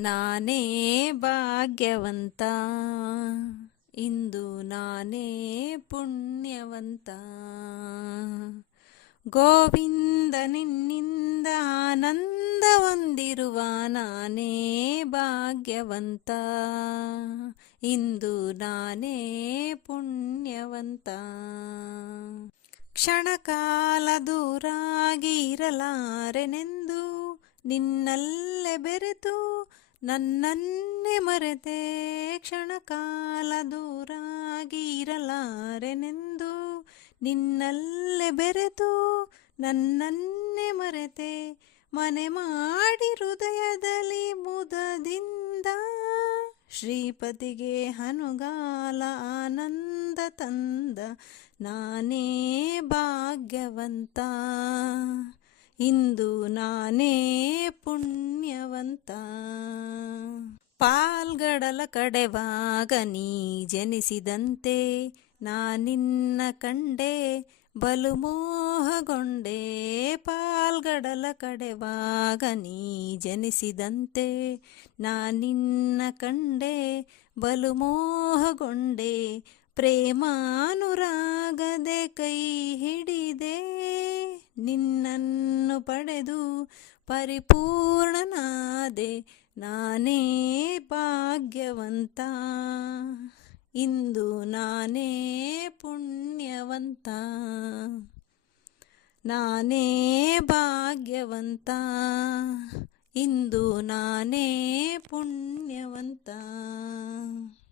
ನಾನೇ ಭಾಗ್ಯವಂತ, ಇಂದು ನಾನೇ ಪುಣ್ಯವಂತ. ಗೋವಿಂದ ನಿನ್ನಿಂದ ಆನಂದ ಹೊಂದಿರುವ ನಾನೇ ಭಾಗ್ಯವಂತ, ಇಂದು ನಾನೇ ಪುಣ್ಯವಂತ. ಕ್ಷಣಕಾಲ ದೂರಾಗಿ ಇರಲಾರೆನೆಂದು ನಿನ್ನಲ್ಲೇ ಬೆರೆತು ನನ್ನನ್ನೇ ಮರೆತೆ. ಕ್ಷಣಕಾಲ ದೂರಾಗಿ ಇರಲಾರೆನೆಂದು ನಿನ್ನಲ್ಲೇ ಬೆರೆತು ನನ್ನನ್ನೇ ಮರೆತೆ. ಮನೆ ಮಾಡಿ ಹೃದಯದಲ್ಲಿ ಮುದದಿಂದ ಶ್ರೀಪತಿಗೆ ಅನುಗಾಲ ಆನಂದ ತಂದ ನಾನೇ ಭಾಗ್ಯವಂತ, ಇಂದು ನಾನೇ ಪುಣ್ಯವಂತ. ಪಾಲ್ಗಡಲ ಕಡೆವಾಗ ನೀ ಜನಿಸಿದಂತೆ ನಾನಿನ್ನ ಕಂಡೆ ಬಲು ಮೋಹಗೊಂಡೆ. ಪಾಲ್ಗಡಲ ಕಡೆವಾಗ ನೀ ಜನಿಸಿದಂತೆ ನಾನಿನ್ನ ಕಂಡೆ ಬಲು ಮೋಹಗೊಂಡೆ. ಪ್ರೇಮಾನುರಾಗದೆ ಕೈ ಹಿಡಿದೆ ನಿನ್ನನ್ನು ಪಡೆದು ಪರಿಪೂರ್ಣನಾದೆ. ನಾನೇ ಭಾಗ್ಯವಂತ, ಇಂದು ನಾನೇ ಪುಣ್ಯವಂತ. ನಾನೇ ಭಾಗ್ಯವಂತ, ಇಂದು ನಾನೇ ಪುಣ್ಯವಂತ.